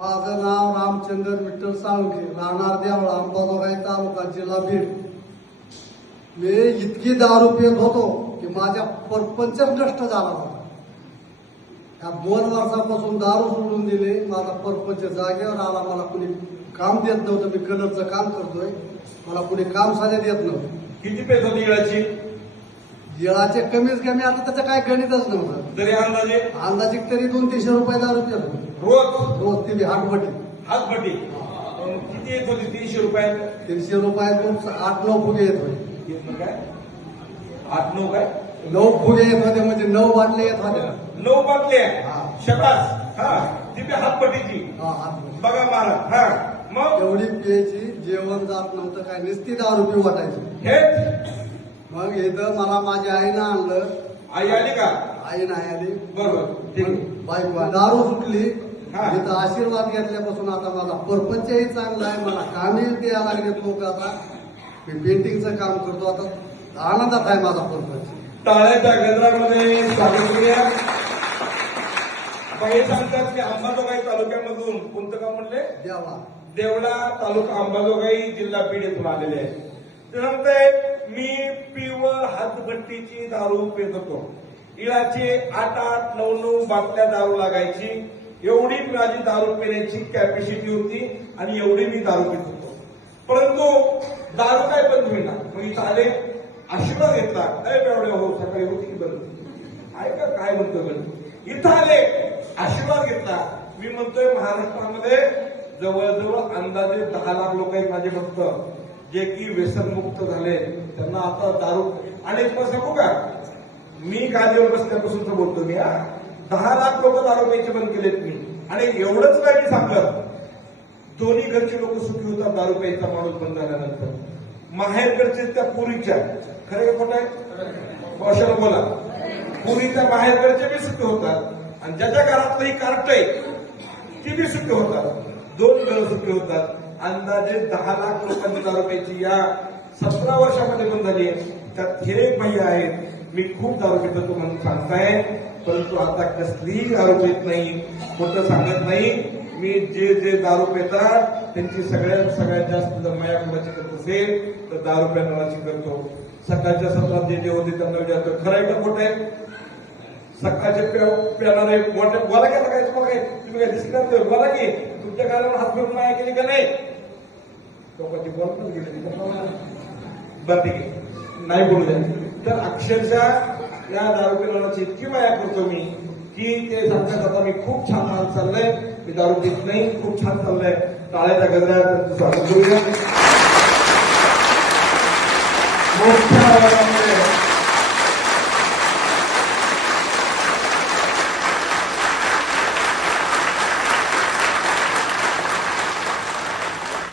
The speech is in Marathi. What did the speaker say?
माझं नाव रामचंद्र विठ्ठल साळुंखे राहणार देवळा अंबाजोगाई तालुका जिल्हा बीड. मी इतकी दारू पेत होतो की माझ्या परपंच नष्ट झाला होता. या दोन वर्षापासून दारू सोडून दिले माझा परपंच जागेवर आला मला कुणी काम देत नव्हतं मी कलरचं काम करतोय. मला कुणी काम साध्या देत नव्हतं. किती पेज होती जिळाचे कमीच कमी आता त्याचं काय गणितच नव्हतं. तरी अंदाजे? अंदाजिक तरी दोन तीनशे रुपये दारू पित. रोज? रोज ती हाटपटी हातभटी. अं, किती येत होती? तीनशे रुपयात तीनशे रुपयातून आठ नऊ फुगे येत होते. येत काय? आठ नऊ काय? नऊ फुगे येत होते म्हणजे नऊ बाटले येत होत्या. नऊ बाटल्या हा. शबास हा. ती बी हातभटीची. हा, हातपटी. बघा महाराज. हा. मग? एवढी प्यायची जेवण जात नव्हतं काय नुसती दारू पिऊ वाटायची. हेच? मग इथं मला माझ्या आईनं आणलं. आई आली का? आई नाही आली. बरोबर. ठीक आहे. बायको दारू सुटली. हा. इथं आशीर्वाद घेतल्यापासून आता माझा परपंचही चांगला आहे. मला कामही द्यायला लागले लोक आता. मी पेंटिंगचं काम करतो आता. आनंदात आहे माझा परपंच. टाळ्याच्या गजरामध्ये स्वागत करूया. पहिले सांगतात की अंबाजोगाई तालुक्यामधून कोणतं गाव म्हणले? द्यावा देवळा तालुका अंबाजोगाई जिल्हा बीड येथून आलेले आहे म्हणतंय मी पिवर हातभट्टीची दारू पेत होतो. इळाचे आठ आठ नऊ नऊ बाटल्या दारू लागायची. एवढी माझी दारू पिण्याची कॅपॅसिटी होती आणि एवढी मी दारू पित होतो. परंतु दारू काय बंद होईना. मग इथं आले आशीर्वाद घेतला. अरे बेवड्या हो सकाळी होती की बंद ऐका काय म्हणतो बंद. इथं आले आशीर्वाद घेतला. मी म्हणतोय महाराष्ट्रामध्ये जवळजवळ अंदाजे दहा लाख लोक आहेत माझे भक्त. जे की व्यसनमुक्त झाले त्यांना आता दारू आणि तुम्हाला सांगू का? मी गादीवर बसल्यापासून बोलतो मी हा. दहा लाख लोक दारू प्यायचे बंद केलेत मी. आणि एवढंच नाही मी सांगलं दोन्ही घरचे लोक सुखी होतात दारू प्यायचा माणूस बंद झाल्यानंतर. माहेरकडचे त्या पुरीच्या. खरं का खोटं आहे? कौशल बोला. पुरीच्या माहेरकडचे बी सुखी होतात. आणि ज्याच्या घरातलं ही कार्ट आहे ती बी सुखी होतात. दोन घर सुखी होतात. अंदाजे दहा लाख लोकांनी दारू प्यायची. या सतरा वर्षामध्ये बंद झाली आहे. त्यात हे एक भैया आहेत मी खूप दारू पितो तो म्हणून सांगताय. परंतु आता कसलीही दारू पित नाही. कोणतं सांगत नाही. मी जे जे दारू पितात त्यांची सगळ्यात सगळ्यात जास्त जर माया कुणाची करत असेल तर दारू प्यानाची करतो. सकाळच्या सत्रात जे जे होते त्यांना विचारतो खरं आहे का खोट आहे? सकाळचे प्यानारे मोठे बोला की काय सकाळचे काय? तुम्ही काय दिसणार नाही बोला की. तुमच्या कारण हात फिरून माया केली का नाही? लोकांची बोलतच गेली बर ठीक आहे नाही बोलू द्या. तर अक्षरशः या दारू पिणाराची इतकी माया करतो मी की ते सांगतात आता मी खूप छान छान चाललंय. मी दारू देत नाही खूप छान चाललंय. टाळ्याच्या गजरात त्यांचं स्वागत करूया. मोठ्या आवाजामध्ये